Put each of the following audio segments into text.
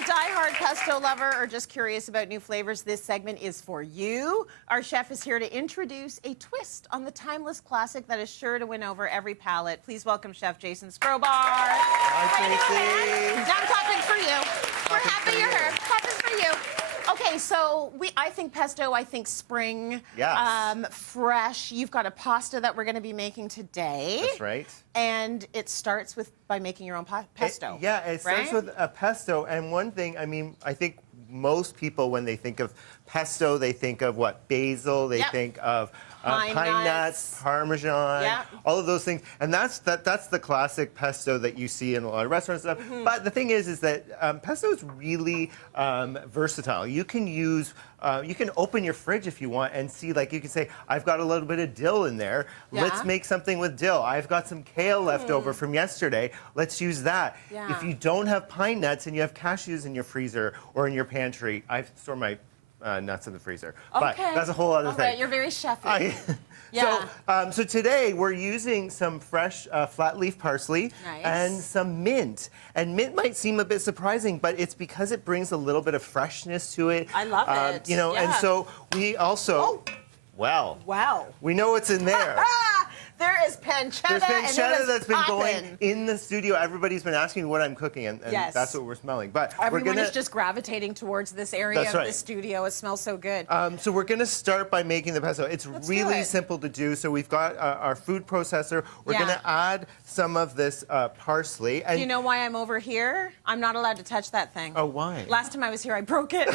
a die-hard pesto lover or just curious about new flavors, this segment is for you. Our chef is here to introduce a twist on the timeless classic that is sure to win over every palate. Please welcome Chef Jason Skrobar. Hi, Tracy. Now I'm clapping for you. We're happy you're here. Clapping for you. Okay, so I think pesto, I think spring, yes. Fresh. You've got a pasta that we're going to be making today. That's right. And it starts by making your own pesto. It starts with a pesto. And one thing, I mean, I think most people, when they think of pesto, they think of what? Basil. They think of pine nuts, Parmesan, all of those things. And that's the classic pesto that you see in a lot of restaurants and stuff. But the thing is that pesto is really versatile. You can use, you can open your fridge if you want and see, like, you can say, I've got a little bit of dill in there. Let's make something with dill. I've got some kale left over from yesterday. Let's use that. If you don't have pine nuts and you have cashews in your freezer or in your pantry, I store my nuts in the freezer. But that's a whole other thing. You're very chefy. So today we're using some fresh flat leaf parsley and some mint. And mint might seem a bit surprising, but it's because it brings a little bit of freshness to it. I love it. You know, and so we also, wow, we know what's in there. There is pancetta. There's pancetta that's been poppin'. going in the studio. Everybody's been asking me what I'm cooking, and that's what we're smelling. But everyone is just gravitating towards this area of the studio. It smells so good. So we're going to start by making the pesto. It's really simple to do. So we've got our food processor. We're going to add some of this parsley. And do you know why I'm over here? I'm not allowed to touch that thing. Oh, why? Last time I was here, I broke it.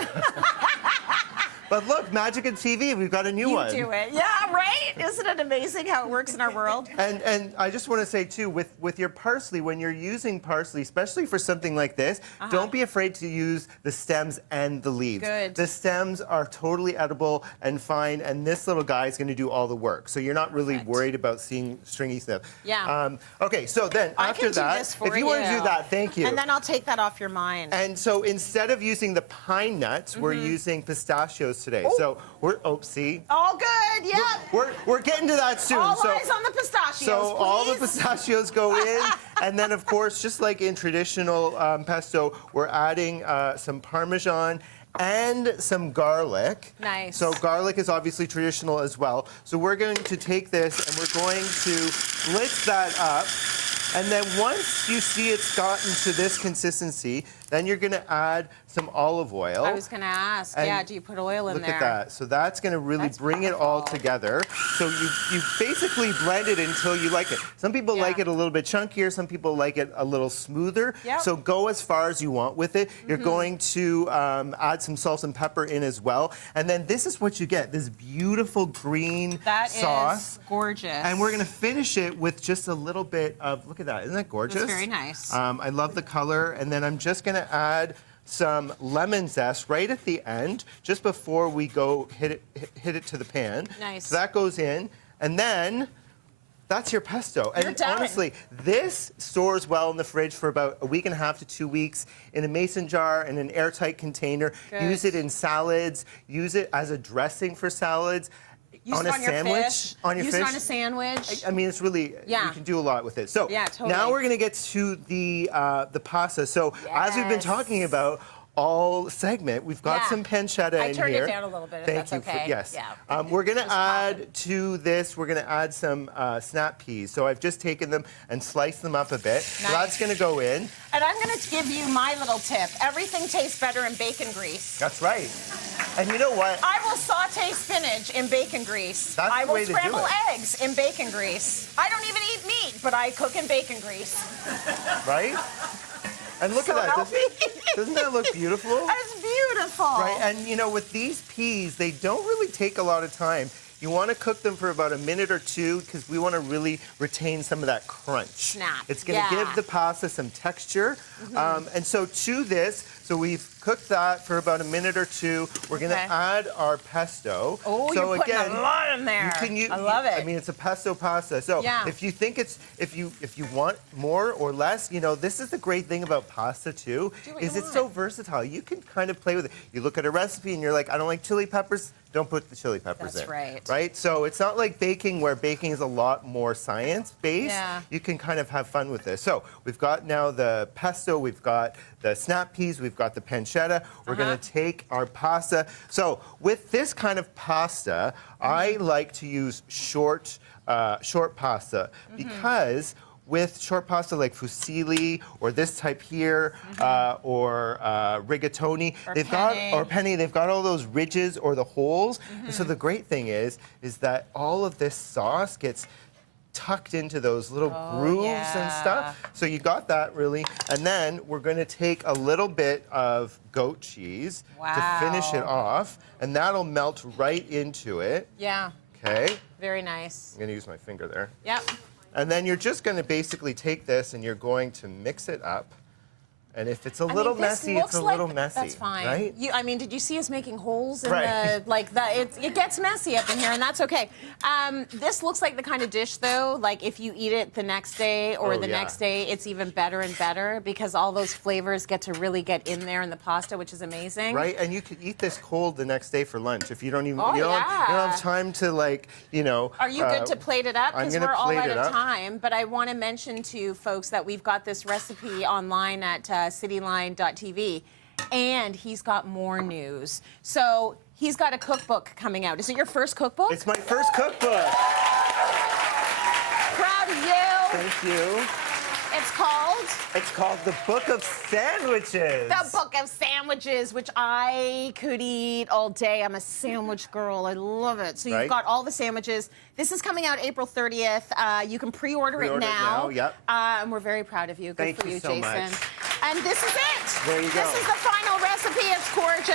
But look, magic and TV, we've got a new one. You do it. Yeah, right? Isn't it amazing how it works in our world? And I just want to say, too, with your parsley, when you're using parsley, especially for something like this, don't be afraid to use the stems and the leaves. Good. The stems are totally edible and fine, and this little guy is going to do all the work. So you're not really worried about seeing stringy stuff. Yeah. Okay, so then after that, if you want to do that, thank you. And then I'll take that off your mind. And so instead of using the pine nuts, we're using pistachios today. So we're see. All good, yeah. We're getting to that soon. All eyes on the pistachios, So please. all the pistachios go in, and then of course, just like in traditional pesto, we're adding some Parmesan and some garlic. Nice. So garlic is obviously traditional as well. So we're going to take this and we're going to blitz that up. And then once you see it's gotten to this consistency, then you're going to add some olive oil. I was going to ask, do you put oil in there? Look at that. So that's going to really bring it all together. So you basically blend it until you like it. Some people like it a little bit chunkier. Some people like it a little smoother. So go as far as you want with it. You're going to add some salt and pepper in as well. And then this is what you get, this beautiful green sauce. That is gorgeous. And we're going to finish it with just a little bit of, look at that. Isn't that gorgeous? That's very nice. I love the color. And then I'm just going to add some lemon zest right at the end, just before we go hit it to the pan. Nice. So that goes in, and then that's your pesto. And honestly, this stores well in the fridge for about a week and a half to 2 weeks in a mason jar in an airtight container. Use it in salads. Use it as a dressing for salads. Use on it a on your sandwich. fish. On your Use fish. it on a sandwich. I mean, it's really, you can do a lot with it. So now we're going to get to the pasta. So as we've been talking about all segment, we've got some pancetta in here. I turned it down a little bit, if that's okay. Yes. We're going to add to this, we're going to add some snap peas. So I've just taken them and sliced them up a bit. So that's going to go in. And I'm going to give you my little tip. Everything tastes better in bacon grease. That's right. And you know what? I will saute spinach in bacon grease. That's the way to do it. I will scramble eggs in bacon grease. I don't even eat meat, but I cook in bacon grease. Right? And look at that. Doesn't that look beautiful? It's beautiful. Right, and you know, with these peas, they don't really take a lot of time. You want to cook them for about a minute or two because we want to really retain some of that crunch. Snap. It's going to give the pasta some texture. And so to this, so we've cooked that for about a minute or two. We're going to add our pesto. Oh, so you're putting a lot in there. I love it. I mean, it's a pesto pasta. So if you think it's, if you want more or less, you know, this is the great thing about pasta too, is it's so versatile. You can kind of play with it. You look at a recipe and you're like, I don't like chili peppers. don't put the chili peppers That's in. right. Right? So it's not like baking where baking is a lot more science-based. Yeah. You can kind of have fun with this. So we've got now the pesto, we've got the snap peas, we've got the pancetta. We're going to take our pasta. So with this kind of pasta, I like to use short pasta because with short pasta like fusilli or this type here or rigatoni, they've got all those ridges or the holes. And so the great thing is that all of this sauce gets tucked into those little grooves and stuff. So you got that really. And then we're going to take a little bit of goat cheese to finish it off, and that'll melt right into it. Yeah. Okay. Very nice. I'm going to use my finger there. Yep. And then you're just going to basically take this and you're going to mix it up. And if it's a little messy, it's a little messy. That's fine. Right? I mean, did you see us making holes in the, like, that? It gets messy up in here, and that's okay. This looks like the kind of dish, though, like if you eat it the next day or the next day, it's even better and better because all those flavors get to really get in there in the pasta, which is amazing. Right, and you could eat this cold the next day for lunch if you don't even, you don't have time to, like, you know. Are you good to plate it up? Because we're all out of up. time. But I want to mention to folks that we've got this recipe online at cityline.tv, and he's got more news. So he's got a cookbook coming out. Is it your first cookbook? It's my first cookbook. Proud of you. Thank you. It's called? It's called The Book of Sandwiches. The Book of Sandwiches, which I could eat all day. I'm a sandwich girl. I love it. So you've got all the sandwiches. This is coming out April 30th. You can pre-order it now. Yep. And we're very proud of you. Good Thank for you you, so Jason. much. And this is it. There you go. This is the final recipe. It's gorgeous.